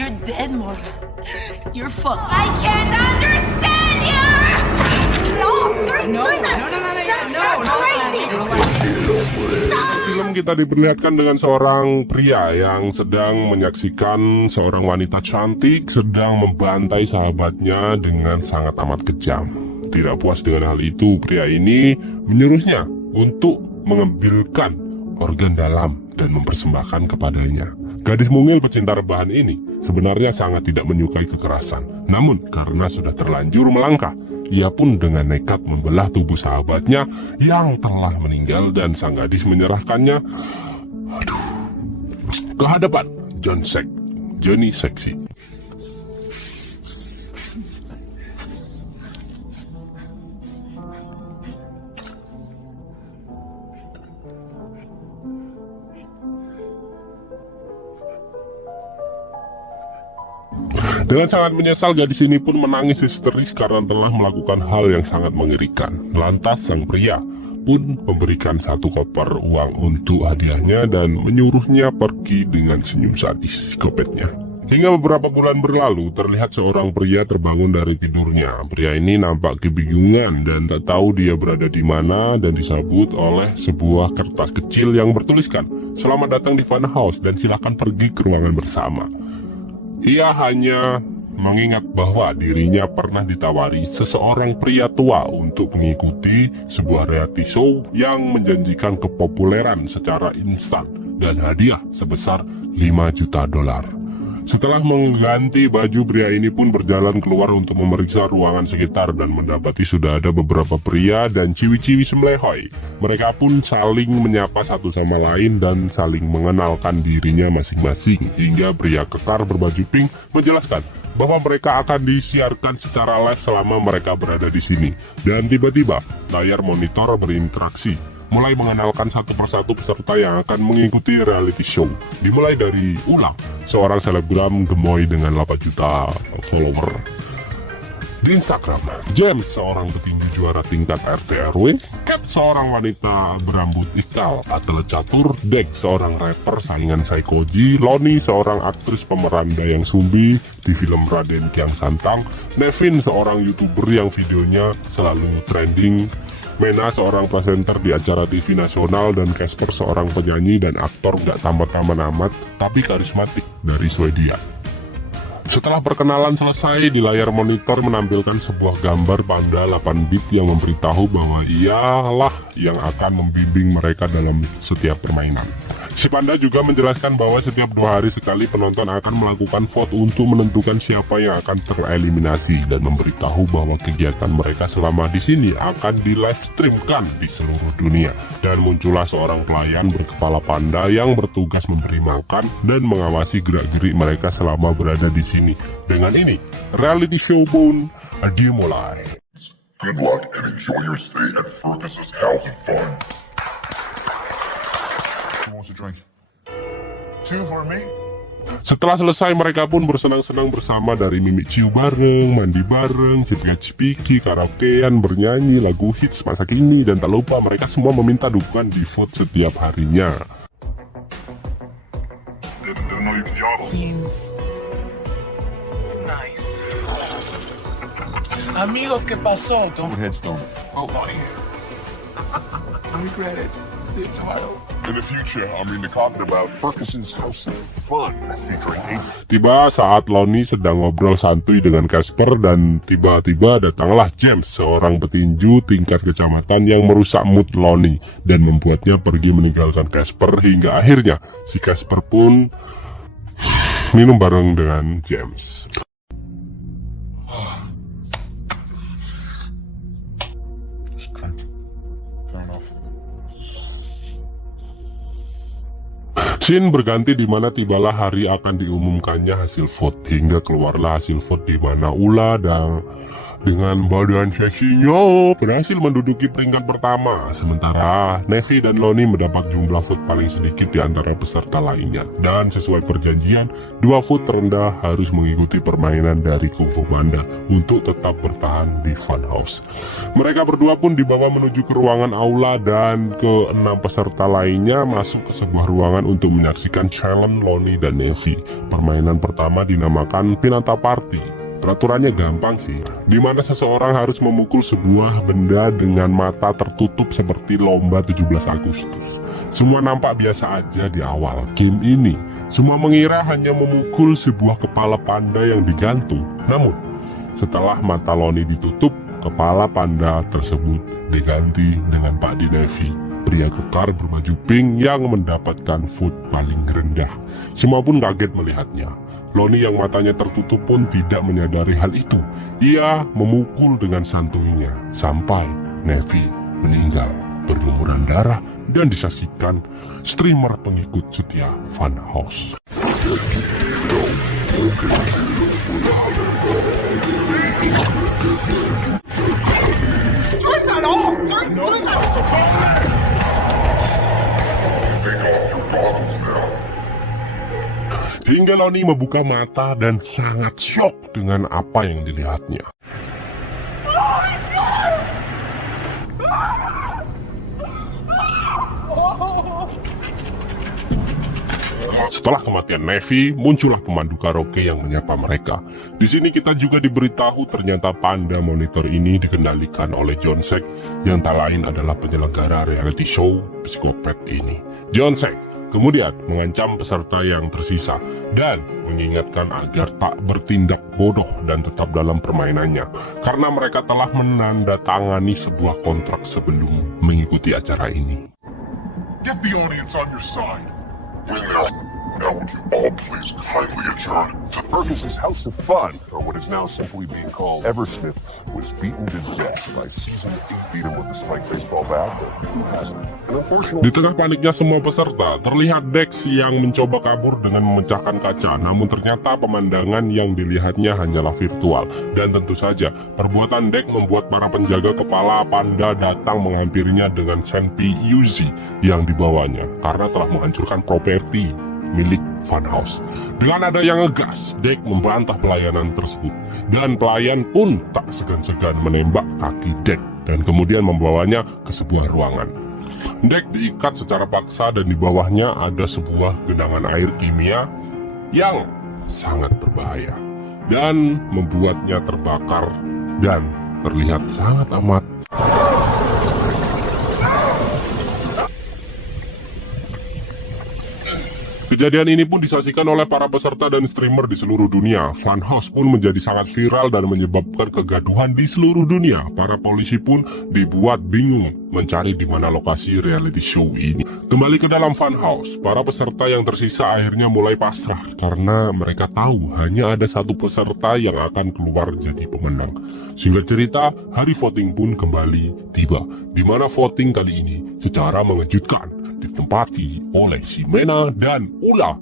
You're dead, Morgan. You're fucked. I can't understand you! No, that's crazy! Film kita diperlihatkan dengan seorang pria yang sedang menyaksikan seorang wanita cantik sedang membantai sahabatnya dengan sangat amat kejam. Tidak puas dengan hal itu, pria ini menyuruhnya untuk mengambilkan organ dalam dan mempersembahkan kepadanya. Gadis mungil pecinta rebahan ini sebenarnya sangat tidak menyukai kekerasan. Namun karena sudah terlanjur melangkah, ia pun dengan nekat membelah tubuh sahabatnya yang telah meninggal dan sang gadis menyerahkannya ke hadapan Johnny Seksi. Dengan sangat menyesal, gadis ini pun menangis histeris karena telah melakukan hal yang sangat mengerikan. Lantas sang pria pun memberikan 1 koper uang untuk hadiahnya dan menyuruhnya pergi dengan senyum sadis psikopatnya. Hingga beberapa bulan berlalu, terlihat seorang pria terbangun dari tidurnya. Pria ini nampak kebingungan dan tak tahu dia berada di mana dan disambut oleh sebuah kertas kecil yang bertuliskan, "Selamat datang di Fun House dan silakan pergi ke ruangan bersama." Ia hanya mengingat bahwa dirinya pernah ditawari seseorang pria tua untuk mengikuti sebuah reality show yang menjanjikan kepopuleran secara instan dan hadiah sebesar 5 juta dolar. Setelah mengganti baju, pria ini pun berjalan keluar untuk memeriksa ruangan sekitar dan mendapati sudah ada beberapa pria dan ciwi-ciwi semlehoi. Mereka pun saling menyapa satu sama lain dan saling mengenalkan dirinya masing-masing, hingga pria kekar berbaju pink menjelaskan bahwa mereka akan disiarkan secara live selama mereka berada di sini. Dan tiba-tiba layar monitor berinteraksi, mulai mengenalkan satu persatu peserta yang akan mengikuti reality show. Dimulai dari Ulang, seorang selebgram gemoy dengan 8 juta follower di Instagram, James, seorang petinju juara tingkat RT RW, Cat, seorang wanita berambut ikal atlet catur, Dek, seorang rapper saingan Saikoji, Loni, seorang aktris pemeran Dayang Sumbi di film Raden Kian Santang, Nevin, seorang YouTuber yang videonya selalu trending, Mena, seorang presenter di acara TV nasional, dan Casper, seorang penyanyi dan aktor gak tambat-tambat amat tapi karismatik dari Swedia. Setelah perkenalan selesai, di layar monitor menampilkan sebuah gambar panda 8 bit yang memberitahu bahwa ialah yang akan membimbing mereka dalam setiap permainan. Si panda juga menjelaskan bahwa setiap 2 hari sekali penonton akan melakukan vote untuk menentukan siapa yang akan tereliminasi dan memberitahu bahwa kegiatan mereka selama di sini akan di live streamkan di seluruh dunia. Dan muncullah seorang pelayan berkepala panda yang bertugas memberi makan dan mengawasi gerak-gerik mereka selama berada di sini. Dengan ini, reality show pun dimulai. Good luck and enjoy your stay at Fergus's House of Fun. A drink. 2 for me. Setelah selesai, mereka pun bersenang-senang bersama, dari mimik ciu bareng, mandi bareng, cipika-cipiki, karaokean, bernyanyi lagu hits masa kini, dan tak lupa mereka semua meminta dukungan di vote setiap harinya. Seems nice. Amigos, ¿qué pasó? Don't Headstone. Oh, buddy. I regret it. See you tomorrow. In the future, talking about Ferguson's House of Fun featuring Ava. Tiba saat Loni sedang ngobrol santuy dengan Casper dan tiba-tiba datanglah James, seorang petinju tingkat kecamatan yang merusak mood Loni dan membuatnya pergi meninggalkan Casper, hingga akhirnya si Casper pun minum bareng dengan James. Scene berganti di mana tibalah hari akan diumumkannya hasil vote, hingga keluarlah hasil vote di mana Ula dan dengan badan seksinya berhasil menduduki peringkat pertama, sementara Neffy dan Lonnie mendapat jumlah vote paling sedikit di antara peserta lainnya. Dan sesuai perjanjian, 2 vote terendah harus mengikuti permainan dari Kung Fu Panda untuk tetap bertahan di Funhouse. Mereka berdua pun dibawa menuju ke ruangan aula dan ke-6 peserta lainnya masuk ke sebuah ruangan untuk menyaksikan challenge Lonnie dan Neffy. Permainan pertama dinamakan Pinata Party. Peraturannya gampang sih, dimana seseorang harus memukul sebuah benda dengan mata tertutup seperti lomba 17 Agustus. Semua nampak biasa aja di awal game ini. Semua mengira hanya memukul sebuah kepala panda yang digantung. Namun, setelah mata Lonnie ditutup, kepala panda tersebut diganti dengan Pak Neffy, pria kekar berbaju pink yang mendapatkan vote paling rendah. Semua pun kaget melihatnya. Lonnie yang matanya tertutup pun tidak menyadari hal itu. Ia memukul dengan santuinya sampai Neffy meninggal berlumuran darah dan disaksikan streamer pengikut setia Funhouse. Turn that off! Turn that off! Hingga Lonnie membuka mata dan sangat syok dengan apa yang dilihatnya. Setelah kematian Neffy, muncullah pemandu karaoke yang menyapa mereka. Di sini kita juga diberitahu ternyata panda monitor ini dikendalikan oleh John Sek, yang tak lain adalah penyelenggara reality show psikopat ini. John Sek kemudian mengancam peserta yang tersisa dan mengingatkan agar tak bertindak bodoh dan tetap dalam permainannya, karena mereka telah menandatangani sebuah kontrak sebelum mengikuti acara ini. Get the audience on your side. Now would you all please kindly adjourn to Ferguson's House of Fun, or what is now simply being called Eversmith, was beaten to death by Season 8. Beat him with a spiked baseball bat, but who hasn't? And unfortunately, Di tengah paniknya semua peserta, terlihat Dex yang mencoba kabur dengan memecahkan kaca, namun ternyata pemandangan yang dilihatnya hanyalah virtual. Dan tentu saja, perbuatan Dex membuat para penjaga kepala panda datang menghampirinya dengan senpi Yuzi yang dibawanya, karena telah menghancurkan properti milik Funhouse. Dengan nada yang ngegas, Dex membantah pelayanan tersebut, dan pelayan pun tak segan-segan menembak kaki Dex dan kemudian membawanya ke sebuah ruangan. Dex diikat secara paksa dan di bawahnya ada sebuah genangan air kimia yang sangat berbahaya dan membuatnya terbakar dan terlihat sangat amat. Kejadian ini pun disaksikan oleh para peserta dan streamer di seluruh dunia. Funhouse pun menjadi sangat viral dan menyebabkan kegaduhan di seluruh dunia. Para polisi pun dibuat bingung mencari di mana lokasi reality show ini. Kembali ke dalam Funhouse, para peserta yang tersisa akhirnya mulai pasrah karena mereka tahu hanya ada satu peserta yang akan keluar jadi pemenang. Singkat cerita, hari voting pun kembali tiba, di mana voting kali ini secara mengejutkan ditempati oleh si Mena dan Ula,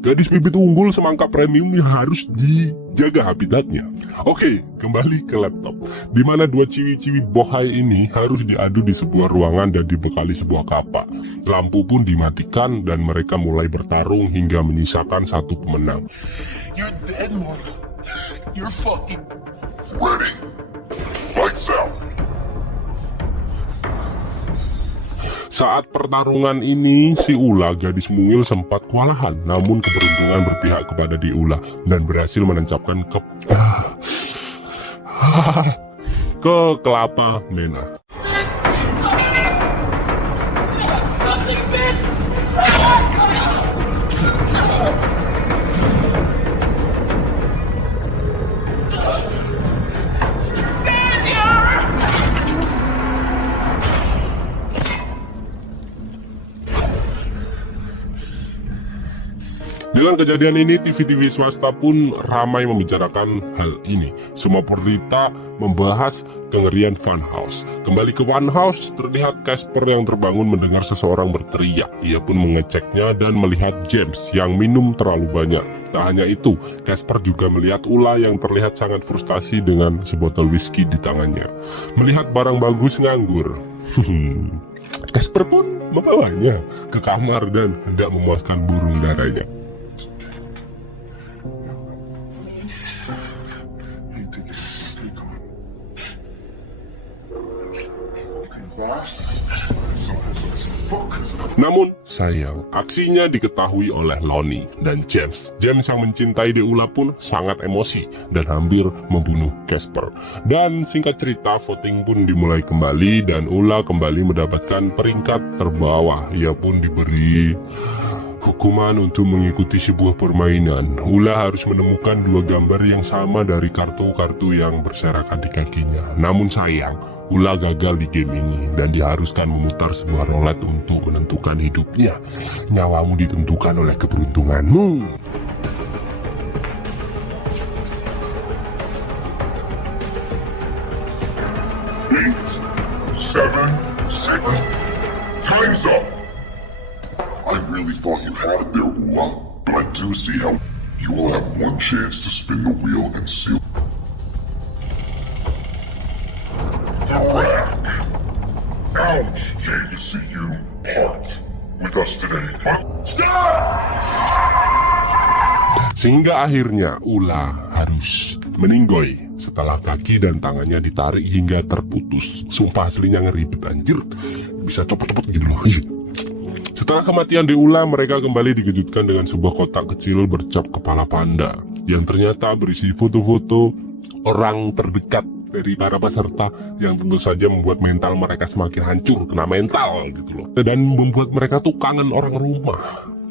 gadis bibit unggul semangka premium yang harus dijaga habitatnya. Oke, kembali ke laptop, di mana dua ciwi-ciwi bohai ini harus diadu di sebuah ruangan dan dibekali sebuah kapak. Lampu pun dimatikan dan mereka mulai bertarung hingga menyisakan satu pemenang. You're dead, Mortal. You're fucking ready. Lights out. Saat pertarungan ini, si Ula, gadis mungil, sempat kewalahan, namun keberuntungan berpihak kepada di Ula dan berhasil menancapkan ke kelapa Mena. Dengan kejadian ini, TV-TV swasta pun ramai membicarakan hal ini. Semua berita membahas kengerian Funhouse. Kembali ke Funhouse, terlihat Casper yang terbangun mendengar seseorang berteriak. Ia pun mengeceknya dan melihat James yang minum terlalu banyak. Tak hanya itu, Casper juga melihat Ula yang terlihat sangat frustasi dengan sebotol whisky di tangannya. Melihat barang bagus nganggur. Casper pun membawanya ke kamar dan hendak memuaskan burung darahnya. Namun sayang, aksinya diketahui oleh Lonnie dan James. James yang mencintai Deula pun sangat emosi dan hampir membunuh Casper. Dan singkat cerita, voting pun dimulai kembali dan Ula kembali mendapatkan peringkat terbawah. Ia pun diberi hukuman untuk mengikuti sebuah permainan. Ula harus menemukan 2 gambar yang sama dari kartu-kartu yang berserakan di kakinya. Namun sayang, Ula gagal di game ini dan diharuskan memutar sebuah roulette untuk menentukan hidupnya. Nyawamu ditentukan oleh keberuntunganmu. 8, 7, 6. Time's up! I really thought you had it there, Ula. But I do see how you will have one chance to spin the wheel and seal the rack. Ouch! Can't you see you part with us today? Stop! Sehingga akhirnya Ula harus meninggoy setelah kaki dan tangannya ditarik hingga terputus. Sumpah aslinya ngeribet anjir. Bisa cepet-cepet gitu loh. Setelah kematian Deula, mereka kembali dikejutkan dengan sebuah kotak kecil bercap kepala panda yang ternyata berisi foto-foto orang terdekat dari para peserta yang tentu saja membuat mental mereka semakin hancur, kena mental gitu loh. Dan membuat mereka tuh kangen orang rumah.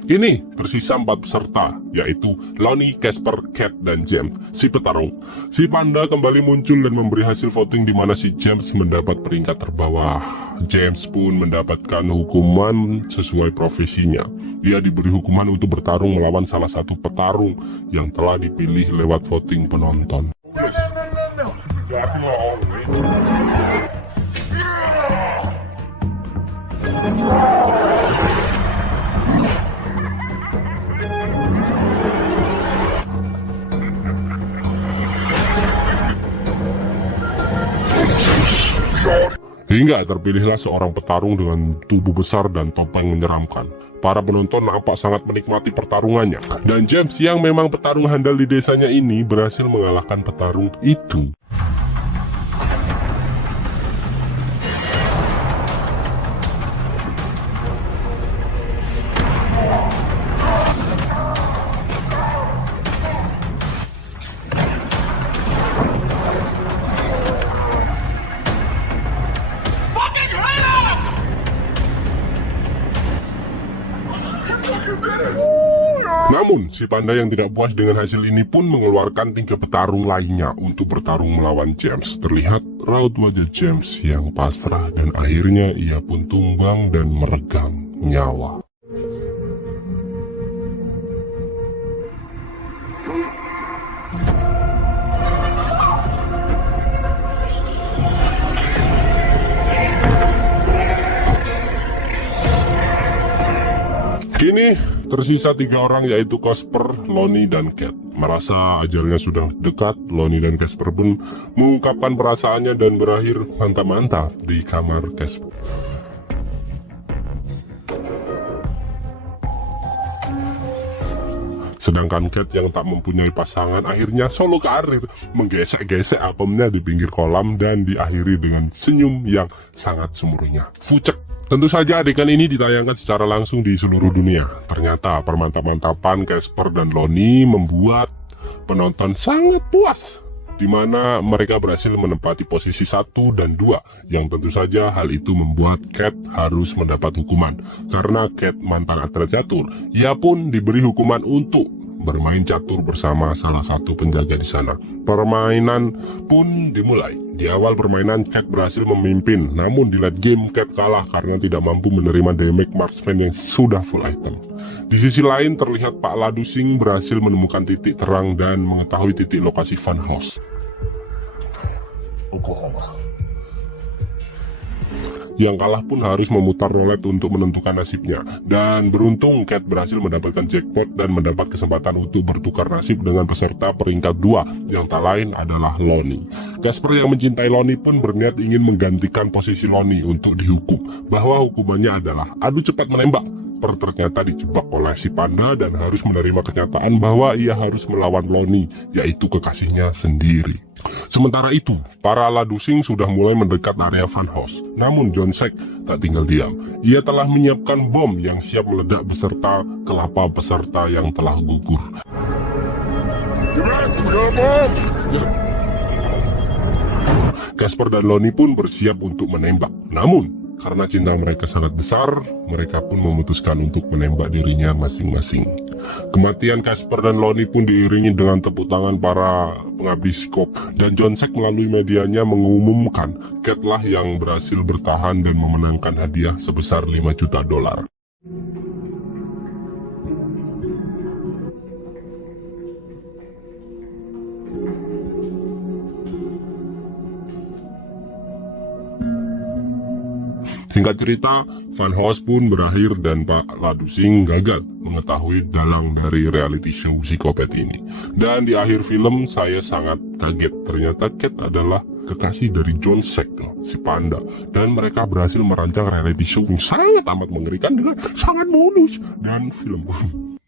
Ini tersisa 4 peserta, yaitu Lonnie, Casper, Cat, dan James, si petarung. Si panda kembali muncul dan memberi hasil voting di mana si James mendapat peringkat terbawah. James pun mendapatkan hukuman sesuai profesinya. Ia diberi hukuman untuk bertarung melawan salah satu petarung yang telah dipilih lewat voting penonton. Hingga terpilihlah seorang petarung dengan tubuh besar dan topeng menyeramkan. Para penonton nampak sangat menikmati pertarungannya. Dan James yang memang petarung handal di desanya ini berhasil mengalahkan petarung itu. Namun, si panda yang tidak puas dengan hasil ini pun mengeluarkan 3 petarung lainnya untuk bertarung melawan James. Terlihat raut wajah James yang pasrah dan akhirnya ia pun tumbang dan meregang nyawa. Kini tersisa 3 orang yaitu Casper, Lonnie, dan Cat. Merasa ajalnya sudah dekat, Lonnie dan Casper pun mengungkapkan perasaannya dan berakhir mantap-mantap di kamar Casper. Sedangkan Cat yang tak mempunyai pasangan akhirnya solo karir, menggesek-gesek apemnya di pinggir kolam dan diakhiri dengan senyum yang sangat sembrono. Fucek. Tentu saja adegan ini ditayangkan secara langsung di seluruh dunia. Ternyata permantap-mantapan Casper dan Lonnie membuat penonton sangat puas, di mana mereka berhasil menempati posisi 1 dan 2, yang tentu saja hal itu membuat Cat harus mendapat hukuman. Karena Cat mantan atlet catur, ia pun diberi hukuman untuk bermain catur bersama salah satu penjaga di sana. Permainan pun dimulai. Di awal permainan, Cat berhasil memimpin, namun di late game Cat kalah karena tidak mampu menerima damage marksman yang sudah full item. Di sisi lain, terlihat Pak Ladusing berhasil menemukan titik terang dan mengetahui titik lokasi Funhouse, Oklahoma. Yang kalah pun harus memutar roulette untuk menentukan nasibnya. Dan beruntung Cat berhasil mendapatkan jackpot dan mendapat kesempatan untuk bertukar nasib dengan peserta peringkat 2 yang tak lain adalah Lonnie. Casper yang mencintai Lonnie pun berniat ingin menggantikan posisi Lonnie untuk dihukum, bahwa hukumannya adalah adu cepat menembak. Ternyata dijebak oleh si panda dan harus menerima kenyataan bahwa ia harus melawan Lonnie, yaitu kekasihnya sendiri. Sementara itu, para Ladusing sudah mulai mendekat area Funhouse. Namun John Sack tak tinggal diam. Ia telah menyiapkan bom yang siap meledak beserta kelapa peserta yang telah gugur. Casper dan Lonnie pun bersiap untuk menembak. Namun, karena cinta mereka sangat besar, mereka pun memutuskan untuk menembak dirinya masing-masing. Kematian Casper dan Lonnie pun diiringi dengan tepuk tangan para pengabdi psikop, dan John Sack melalui medianya mengumumkan Cat lah yang berhasil bertahan dan memenangkan hadiah sebesar $5 juta. Singkat cerita, Funhouse pun berakhir dan Pak Ladusing gagal mengetahui dalang dari reality show psikopat ini. Dan di akhir film saya sangat kaget, ternyata Cat adalah kekasih dari John Sack, si panda. Dan mereka berhasil merancang reality show yang sangat amat mengerikan dengan sangat mulus. Dan film pun